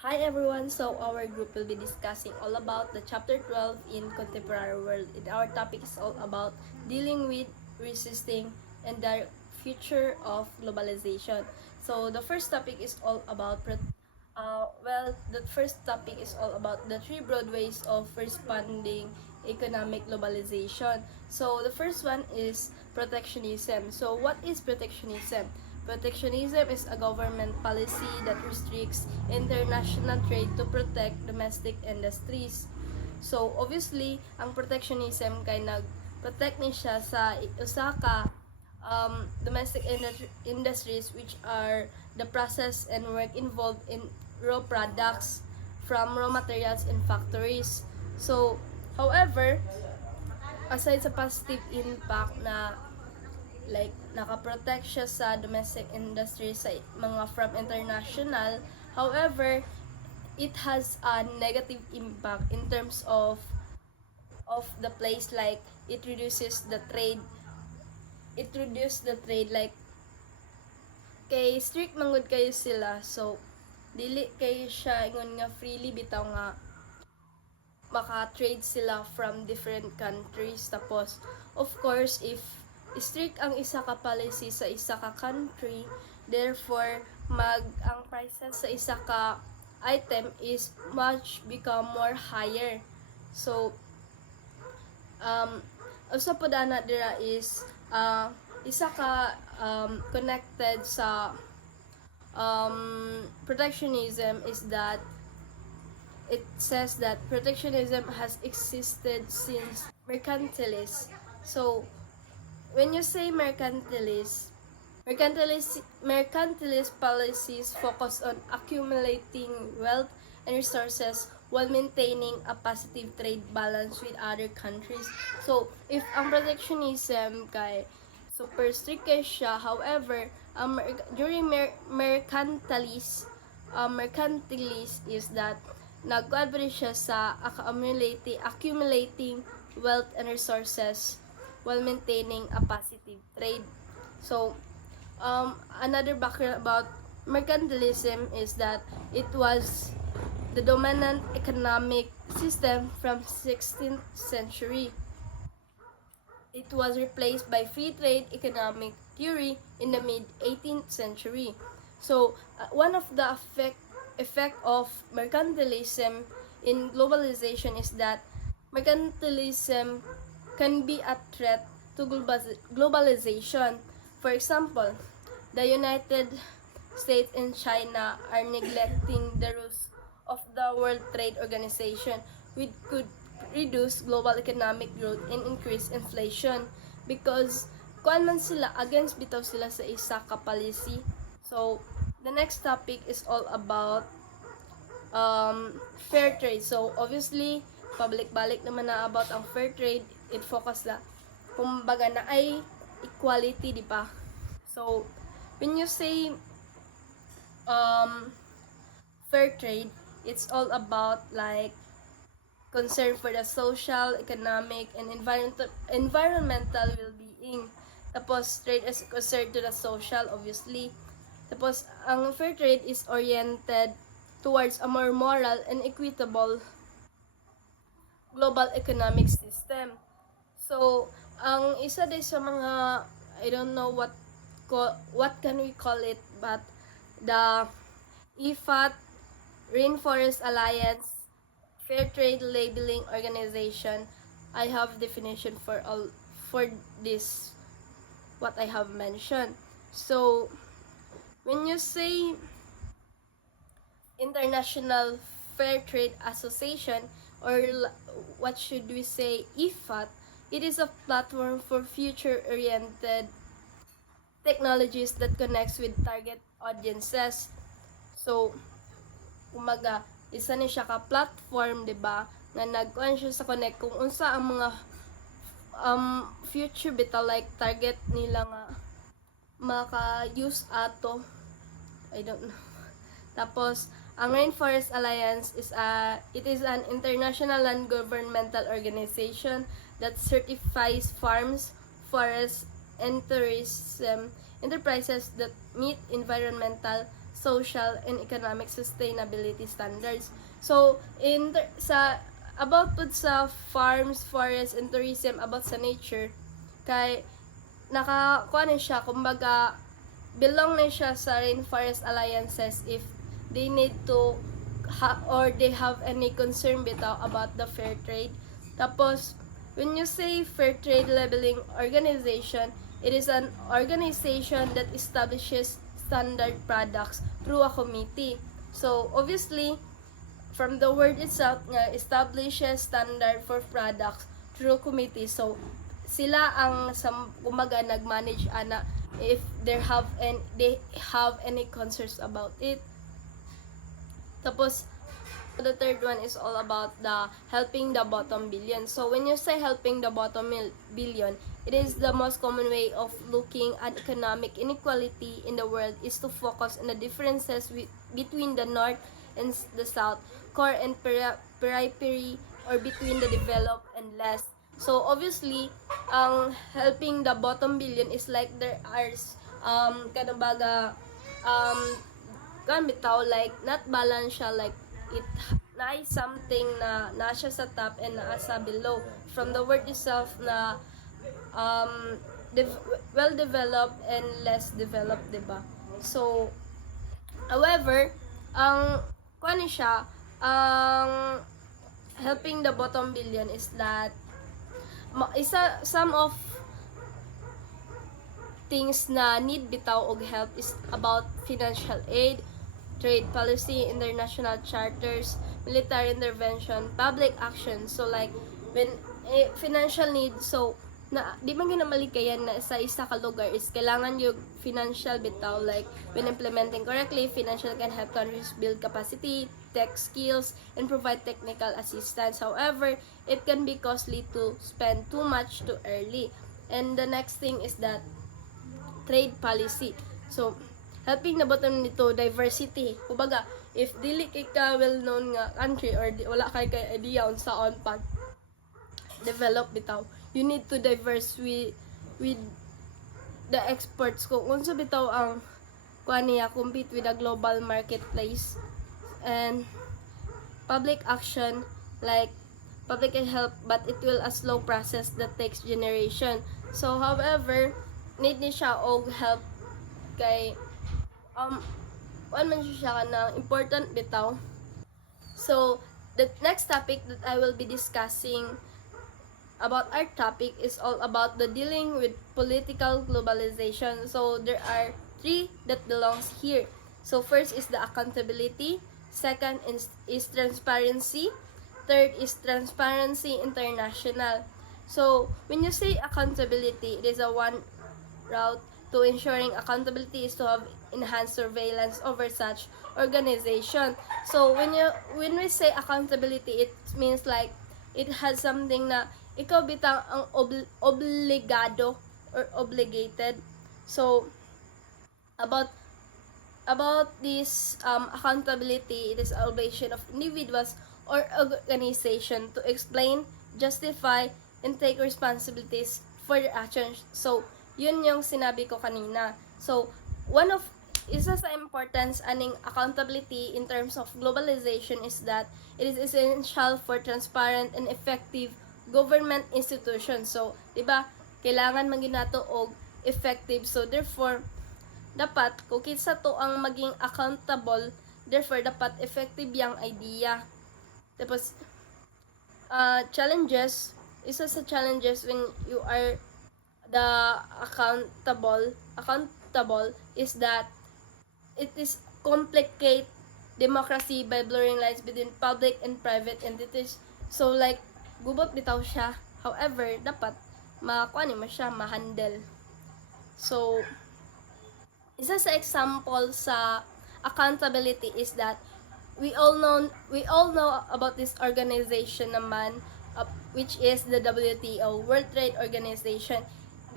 Hi everyone, so our group will be discussing all about the chapter 12 in contemporary world. And our topic is all about dealing with, resisting, and the future of globalization. So the first topic is all about the first topic is all about the three broad ways of responding economic globalization. So the first one is protectionism. So what is protectionism? Protectionism is a government policy that restricts international trade to protect domestic industries. So obviously, ang protectionism kay nag-protect ni siya sa usa ka domestic industries which are the process and work involved in raw products from raw materials in factories. So, however, aside sa positive impact na like nakaprotect siya sa domestic industry sa mga from international, however, it has a negative impact in terms of the place, like it reduces the trade like kay strict mangod kayo sila, so dili kayo siya ingon nga freely bitaw nga maka-trade sila from different countries. Tapos of course, if strict ang isa ka policy sa isa ka country, therefore ang prices sa isa ka item is much become more higher. So usa po dana dira is isa ka connected sa protectionism is that it says that protectionism has existed since mercantilism. So when you say mercantilist policies focus on accumulating wealth and resources while maintaining a positive trade balance with other countries. So, if ang protectionism kay super strict kay siya, however, during mercantilist is that nag-advance siya sa accumulating wealth and resources while maintaining a positive trade. So, another background about mercantilism is that it was the dominant economic system from 16th century. It was replaced by free trade economic theory in the mid 18th century. So, one of the effect of mercantilism in globalization is that mercantilism can be a threat to globalization. For example, the United States and China are neglecting the rules of the World Trade Organization, which could reduce global economic growth and increase inflation because kuan man sila, against bitaw sila sa isa ka policy. So the next topic is all about fair trade. So obviously pabalik-balik naman na about ang fair trade. It focus na kumbaga na ay equality, di ba? So when you say fair trade, it's all about like concern for the social, economic, and environmental well-being. Tapos trade is concerned to the social, obviously. Tapos ang fair trade is oriented towards a more moral and equitable global economic system. So ang isa din sa mga, I don't know what can we call it, but the IFAT, Rainforest Alliance, Fair Trade Labeling Organization, I have definition for this what I have mentioned. So when you say International Fair Trade Association, or what should we say, IFAT, it is a platform for future-oriented technologies that connects with target audiences. So umaga isa ni siya ka platform, di ba, nga nagkuan siya sa connect kung unsa ang mga future bitaw like target nila nga maka-use ato, I don't know. Tapos ang Rainforest Alliance is it is an international non-governmental organization that certifies farms, forests, and tourism enterprises that meet environmental, social, and economic sustainability standards. So, about pud sa farms, forests, and tourism, about sa nature, kay nakakuha na siya, kumbaga, belong na siya sa Rainforest Alliances if they need to or they have any concern bitaw about the fair trade. Tapos, when you say fair trade labeling organization, it is an organization that establishes standard products through a committee. So, obviously, from the word itself, nga establishes standard for products through committee. So, sila ang kumaga nag-manage ana if they have any concerns about it. Tapos, the third one is all about the helping the bottom billion. So, when you say helping the bottom billion, it is the most common way of looking at economic inequality in the world is to focus on the differences between the north and the south, core and periphery, or between the developed and less. So, obviously, helping the bottom billion is like there are, kanabaga, bitaw, like, not balance siya, like, it na something na siya sa top and na sa below. From the word itself na, well-developed and less developed, diba? So, however, kuha siya, helping the bottom billion is that, some of things na need bitaw og help is about financial aid, trade policy, international charters, military intervention, public action. So like when financial need, so na di man ginamalikayan na sa isa ka lugar is kailangan yung financial bitaw, like when implementing correctly, financial can help countries build capacity, tech skills, and provide technical assistance. However, it can be costly to spend too much too early. And the next thing is that trade policy. So helping na bottom nito diversity. Kumbaga, if dili kay ka well-known nga country or wala kay idea on sa on pag develop bitaw, you need to diverse with the exports ko. Unsa bitaw ang kuan niya compete with a global marketplace. And public action, like public can help, but it will a slow process that takes generation. So however, need ni siya og help kay man siya na important bitaw. So the next topic that I will be discussing about our topic is all about the dealing with political globalization. So there are 3 that belongs here. So first is the accountability, second is transparency, third is transparency international. So when you say accountability, it is a one route to ensuring accountability is to have enhanced surveillance over such organization. So when we say accountability, it means like it has something na ikaw bitang ang obligado or obligated. So about this accountability, it is obligation of individuals or organization to explain, justify, and take responsibilities for their actions. So yun yung sinabi ko kanina. So isa sa importance aning accountability in terms of globalization is that it is essential for transparent and effective government institutions. So, di ba, kailangan maging nato og effective. So, therefore, dapat, kung kinsa to ang maging accountable, therefore, dapat effective yung idea. Tapos, challenges, isa sa challenges when you are the accountable is that it is complicate democracy by blurring lines between public and private entities. So like gubot bitaw siya. However, dapat makuha mo siya ma-handle. So isa sa example sa accountability is that we all know about this organization naman, which is the WTO, World Trade Organization.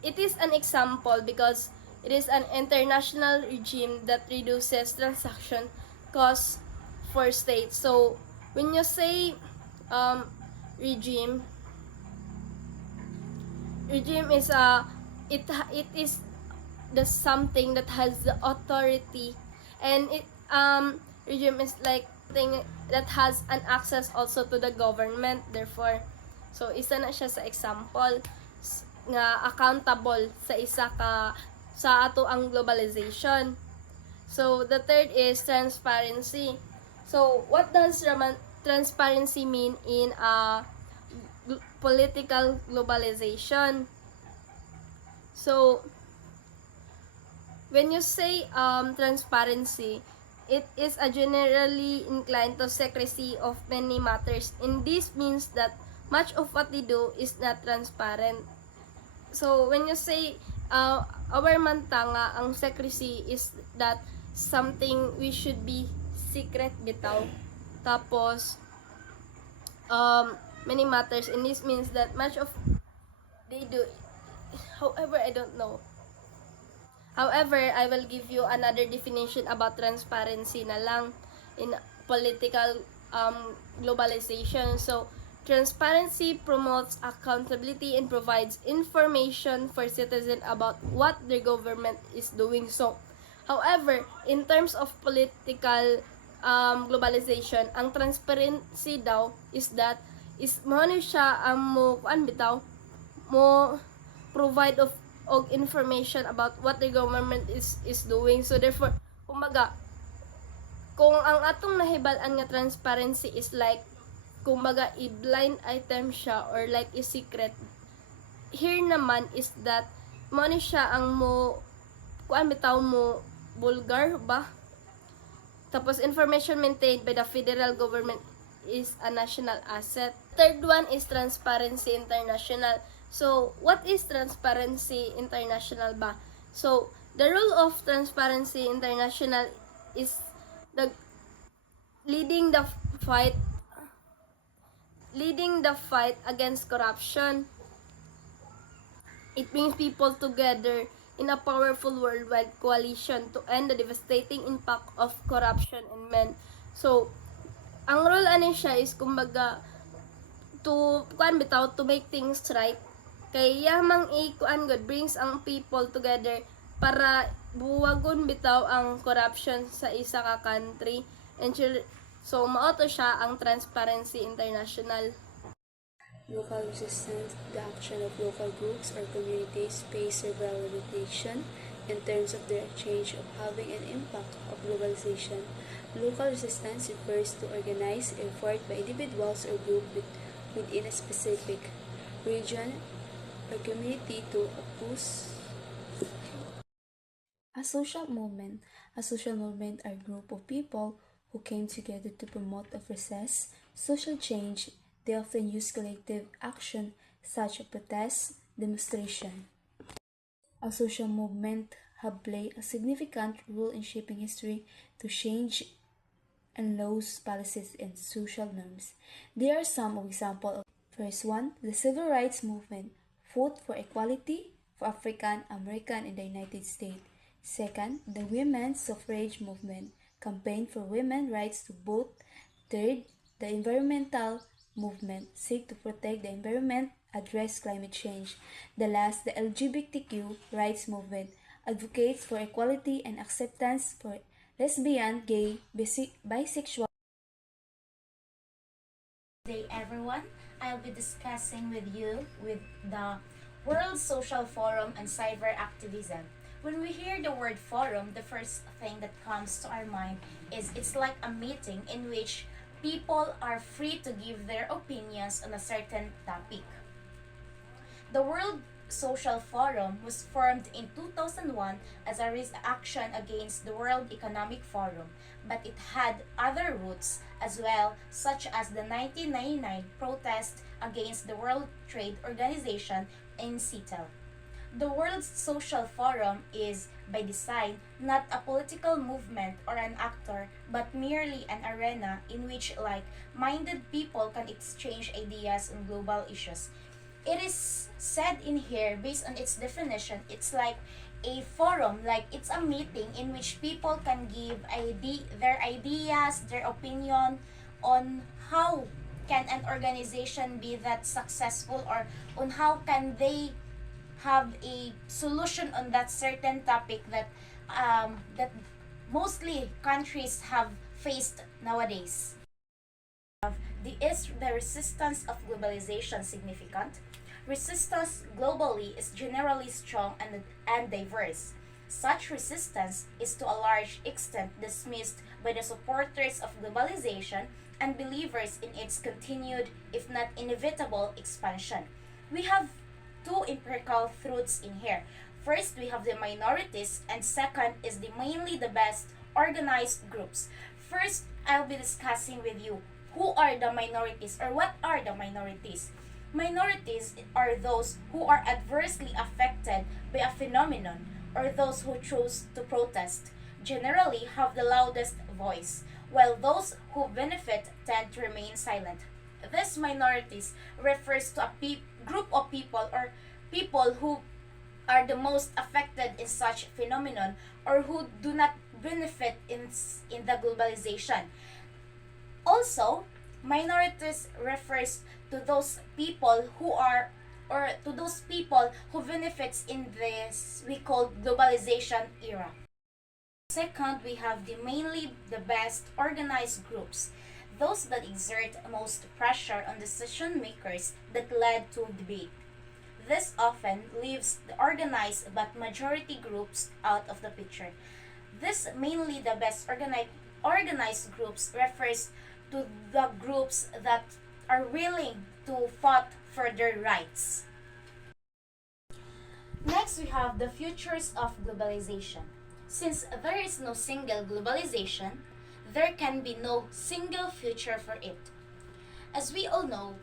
It is an example because it is an international regime that reduces transaction costs for states. So when you say regime is the something that has the authority, and it regime is like thing that has an access also to the government. Therefore, so isa na siya sa example nga accountable sa isa ka sa ato ang globalization. So the third is transparency. So what does transparency mean in political globalization? So when you say transparency, it is a generally inclined to secrecy of many matters, and this means that much of what they do is not transparent. So when you say our manta nga ang secrecy is that something we should be secret bitaw, tapos many matters, and this means that much of they do, however I don't know. However, I will give you another definition about transparency na lang in political globalization. So transparency promotes accountability and provides information for citizens about what their government is doing. So however, in terms of political globalization, ang transparency daw is that is mo siya ang mo kuan bitaw mo provide of information about what the government is doing. So therefore, kumbaga, kung ang atong nahibalan nga transparency is like kumbaga i-blind item siya or like i-secret, here naman is that mo ni siya ang mo kuan bitaw mo vulgar ba, tapos information maintained by the federal government is a national asset. Third one is Transparency International. So what is Transparency International ba? So the role of Transparency International is the leading the fight against corruption. It brings people together in a powerful worldwide coalition to end the devastating impact of corruption in men. So, ang role ani siya is kumbaga to make things right. Kaya mang good brings ang people together para buwagon bitaw ang corruption sa isa ka country. And so mao to siya ang Transparency International. Local resistance, the action of local groups or communities face several limitations in terms of their change of having an impact of globalization. Local resistance refers to organized effort by individuals or groups within a specific region or community to oppose. A social movement are a group of people who came together to promote or process social change. They often use collective action such as protests, demonstration. A social movement have played a significant role in shaping history to change and laws, policies, and social norms. There are some examples. First one, the Civil Rights Movement, fought for equality for African American in the United States. Second, the Women's Suffrage Movement, campaigned for women's rights to vote. Third, the Environmental Movement, seek to protect the environment, address climate change. The last, the LGBTQ rights movement, advocates for equality and acceptance for lesbian, gay, bisexual. Good day everyone. I'll be discussing with you with the World Social Forum and Cyber Activism. When we hear the word forum, the first thing that comes to our mind is it's like a meeting in which people are free to give their opinions on a certain topic. The World Social Forum was formed in 2001 as a reaction against the World Economic Forum, but it had other roots as well, such as the 1999 protest against the World Trade Organization in Seattle. The World Social Forum is, by design, not a political movement or an actor, but merely an arena in which like-minded people can exchange ideas on global issues. It is said in here, based on its definition, it's like a forum, like it's a meeting in which people can give their ideas, their opinion on how can an organization be that successful, or on how can they have a solution on that certain topic that mostly countries have faced nowadays. Is the resistance of globalization significant? Resistance globally is generally strong and diverse. Such resistance is to a large extent dismissed by the supporters of globalization and believers in its continued, if not inevitable, expansion. We have two empirical truths in here. First, we have the minorities, and second is mainly the best organized groups. First, I'll be discussing with you who are the minorities or what are the minorities. Minorities are those who are adversely affected by a phenomenon or those who choose to protest, generally have the loudest voice, while those who benefit tend to remain silent. These minorities refers to a group of people or people who are the most affected in such phenomenon or who do not benefit in the globalization. Also, minorities refers to those people who are or to those people who benefits in this we call globalization era. Second, we have mainly the best organized groups, those that exert most pressure on decision makers that led to debate. This often leaves the organized but majority groups out of the picture. This mainly the best organized groups refers to the groups that are willing to fight for their rights. Next, we have the futures of globalization. Since there is no single globalization, there can be no single future for it. As we all know,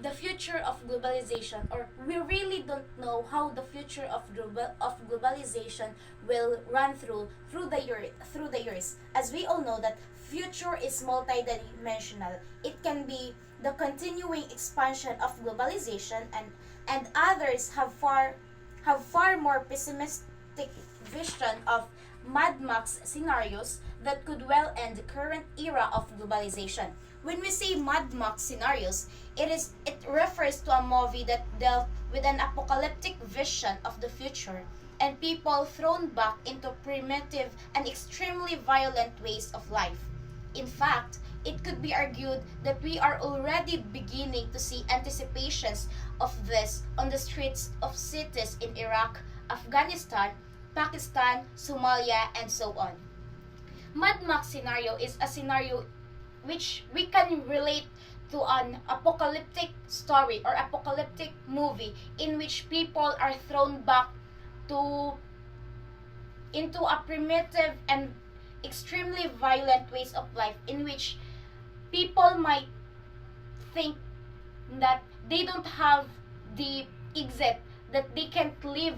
the future of globalization, or we really don't know how the future of globalization will run through the years. As we all know that future is multidimensional. It can be the continuing expansion of globalization, and others have far more pessimistic vision of Mad Max scenarios that could well end the current era of globalization. When we say Mad Max scenarios, it refers to a movie that dealt with an apocalyptic vision of the future and people thrown back into primitive and extremely violent ways of life. In fact, it could be argued that we are already beginning to see anticipations of this on the streets of cities in Iraq, Afghanistan, Pakistan, Somalia, and so on. Mad Max scenario is a scenario which we can relate to an apocalyptic story or apocalyptic movie in which people are thrown back to into a primitive and extremely violent ways of life in which people might think that they don't have the exit, that they can't live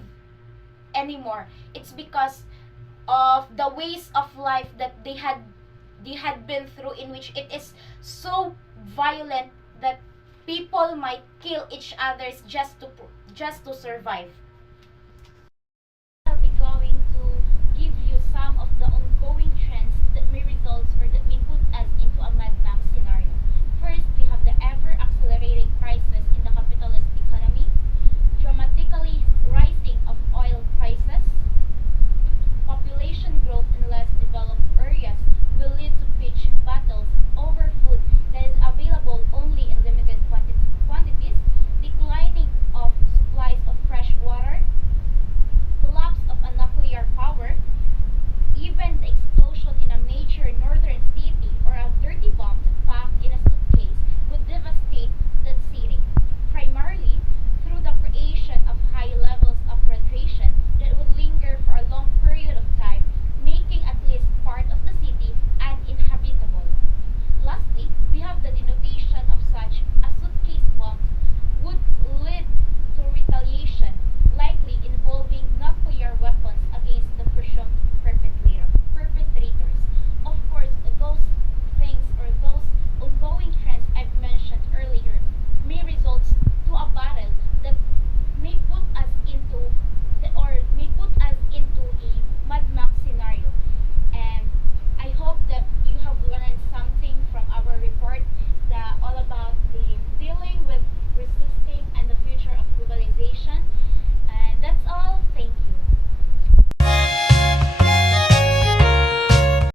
anymore. It's because of the ways of life that they had been through, in which it is so violent that people might kill each others just to survive.